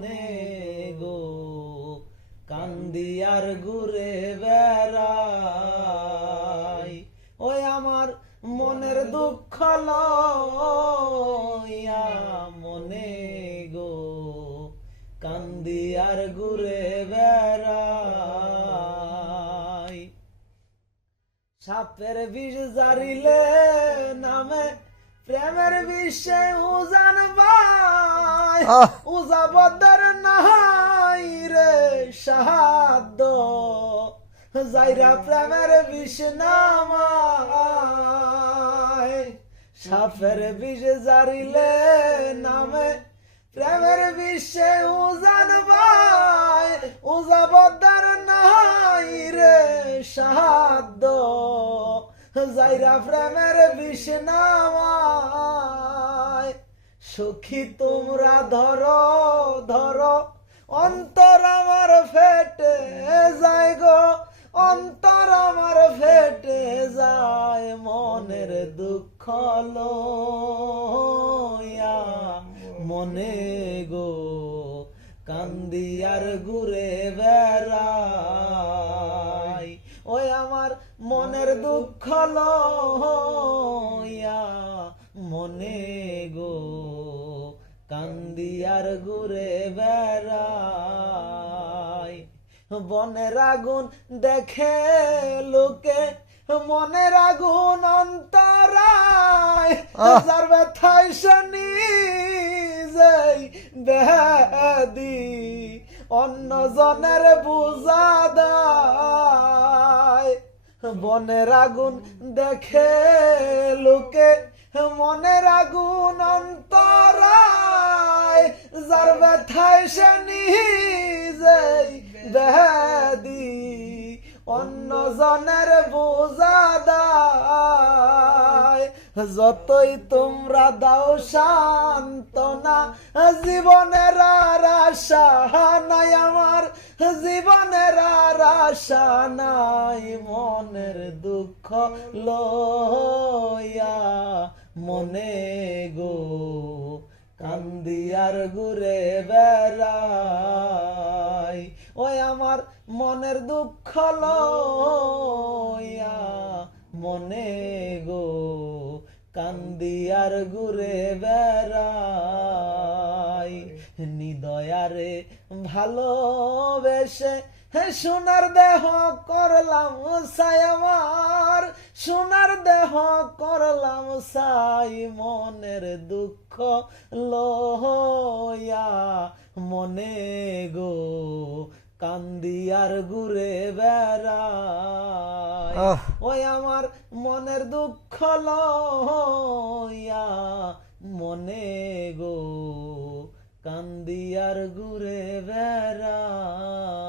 মনে গো কান্দি আর ঘুরে বেড়াই। ওই আমার মনের দুঃখ লইয়া মনে গো কান্দি আর ঘুরে বেড়াই। সাপের বিষ জারিলে নামে প্রেমের বিষে উজান ভাই আহ। উজাবদার নাই রে সাহাদ্দ যাইরা প্রেমের বিষ নামায়, সাপের বিষ জারিলে নামে। প্রেমের বিশ্বে উজান ভাই উজাবদার নাই রে সাহাদ্দ যাইরা প্রেমের বিষ নামায়, সখী তোমরা ধরো ধরো। অন্তর আমার ফেটে যায় গো, অন্তর আমার ফেটে যায় মনের দুঃখ লইয়া। মনে গো, কান্দি আর ঘুরে বেড়াই। ওই আমার মনের দুঃখ লইয়া। মনে গো কান্দি আর ঘুরে বেড়াই। বনের আগুন দেখে লোকে মনের আগুন অন্তরায়। যার ব্যথায় শনি যেই বেদি। অন্য জনের বুঝা দেয়। বনের আগুন দেখে লোকে মনের আগুন অন্তরায়। ব্যথায় সে নিজেই বেদি অন্য জনের বোঝা যতই তোমরা দাও শান্তনা জীবনের আর আশা নাই আমার। জীবনের আর আশা নাই মনের দুঃখ লইয়া মনে গো। কান্দি আর ঘুরে বেড়াই। ওই আমার মনের দুঃখ লইয়া মনে গো, কান্দি আর ঘুরে বেড়াই। নিদয়ারে ভালোবেসে হে সোনার দেহ করলাম সাই আমার। সোনার দেহ করলাম সাই মনের দুঃখ লইয়া। মনে গো কান্দি আর ঘুরে আহ। ওই আমার মনের দুঃখ লইয়া। মনে গো কান্দি আর ঘুরে বেড়াই।